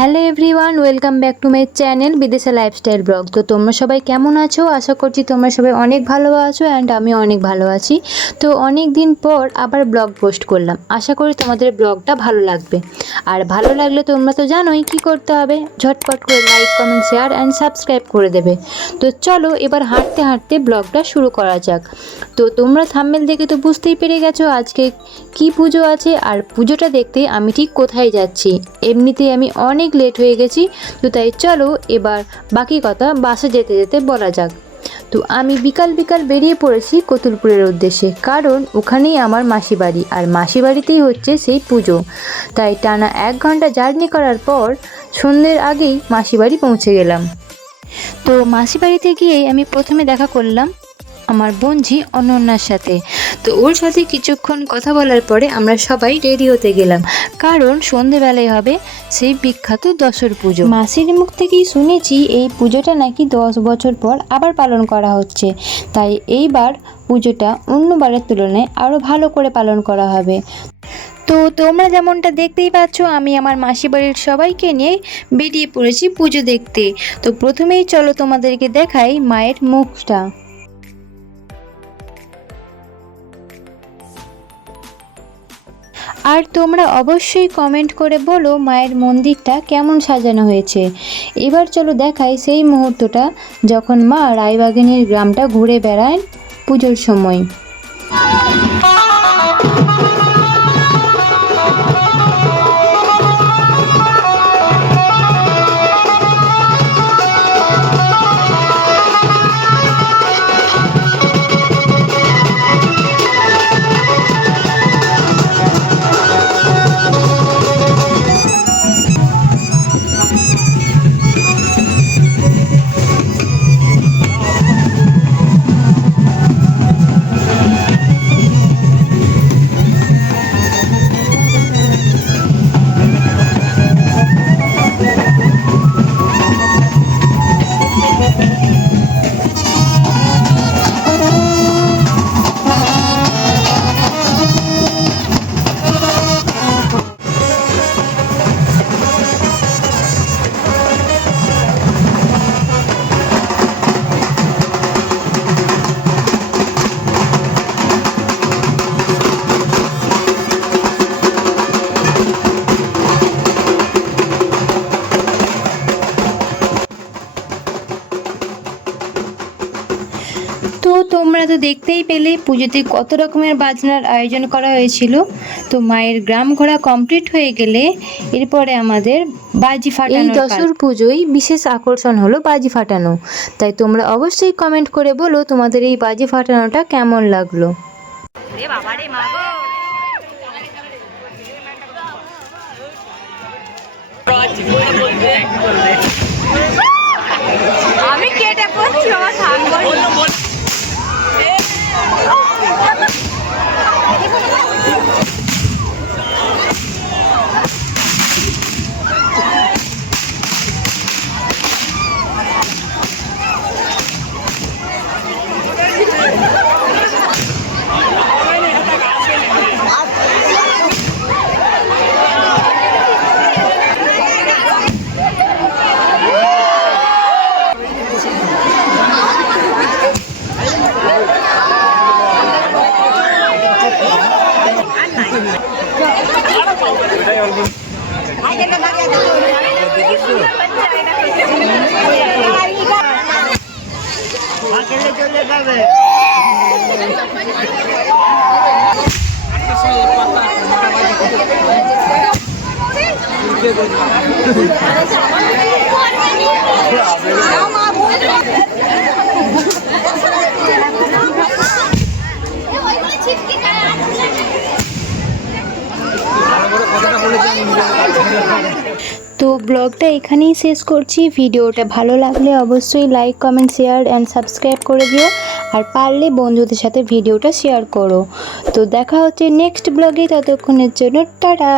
Hello everyone, welcome back to my channel Bidesha lifestyle blog. তো তোমরা সবাই কেমন আছো? আশা করছি তোমরা সবাই অনেক ভালো আছো অ্যান্ড আমি অনেক ভালো আছি। তো অনেক দিন পর আবার ব্লগ পোস্ট করলাম। আশা করি তোমাদের ব্লগটা ভালো লাগবে। আর ভালো লাগলে তোমরা তো জানোই কী করতে হবে, ঝটপট করে like, comment, share and subscribe করে দেবে। তো চলো এবার হাঁটতে হাঁটতে ব্লগটা শুরু করা যাক। তো তোমরা থাম্বনেল দেখে তো বুঝতেই পেরে গেছো আজকে কি পুজো আছে আর পুজোটা দেখতে আমি ঠিক কোথায় যাচ্ছি। এমনিতেই আমি অনেক লেট হয়ে গেছি, তো তাই চলো এবার বাকি কথা বাসে যেতে যেতে বলা যাক। তো আমি বিকাল বিকাল বেরিয়ে পড়েছি কতুলপুরের উদ্দেশ্যে, কারণ ওখানেই আমার মাসি বাড়ি আর মাসি বাড়িতেই হচ্ছে সেই পুজো। তাই টানা 1 ঘন্টা জার্নি করার পর সন্ধ্যের আগেই মাসি বাড়ি পৌঁছে গেলাম। তো মাসি বাড়িতে গিয়েই আমি প্রথমে দেখা করলাম আমার বোনঝি অনন্যার সাথে। তো ওর সাথে কিছুক্ষণ কথা বলার পরে আমরা সবাই রেডি হতে গেলাম, কারণ সন্ধেবেলায় হবে সেই বিখ্যাত দশর পুজো। মাসির মুখ থেকেই শুনেছি এই পুজোটা নাকি 10 বছর পর আবার পালন করা হচ্ছে, তাই এইবার পুজোটা অন্যবারের তুলনায় আরও ভালো করে পালন করা হবে। তো তোমরা যেমনটা দেখতেই পাচ্ছ, আমি আমার মাসি বাড়ির সবাইকে নিয়ে বেরিয়ে পড়েছি পুজো দেখতে। তো প্রথমেই চলো তোমাদেরকে দেখাই মায়ের মুখটা। আর তোমরা অবশ্যই কমেন্ট করে বলো মায়ের মন্দিরটা কেমন সাজানো হয়েছে। এবার চলো দেখাই সেই মুহূর্তটা যখন মা রায়বাঘিনীর গ্রামটা ঘুরে বেড়ায় পুজোর সময়। তো তোমরা তো দেখতেই পেলে পুজোতে কত রকমের বাজনার আয়োজন করা হয়েছিল। তো মায়ের গ্রাম ঘোরা কমপ্লিট হয়ে গেলে এরপরে আমাদের বাজি ফাটানো। এই দশর পুজোয় বিশেষ আকর্ষণ হলো বাজি ফাটানো। তাই তোমরা অবশ্যই কমেন্ট করে বলো তোমাদের এই বাজি ফাটানোটা কেমন লাগলো। আমি কেটে পড়ছি আমার থাকবো। তো ব্লগটা এখানেই শেষ করছি। ভিডিওটা ভালো লাগলে অবশ্যই like, comment, share and subscribe করে দিও। আর পারলে বন্ধুদের সাথে ভিডিওটা শেয়ার করো। তো দেখা হচ্ছে নেক্সট ব্লগে, ততক্ষণের জন্য টাটা।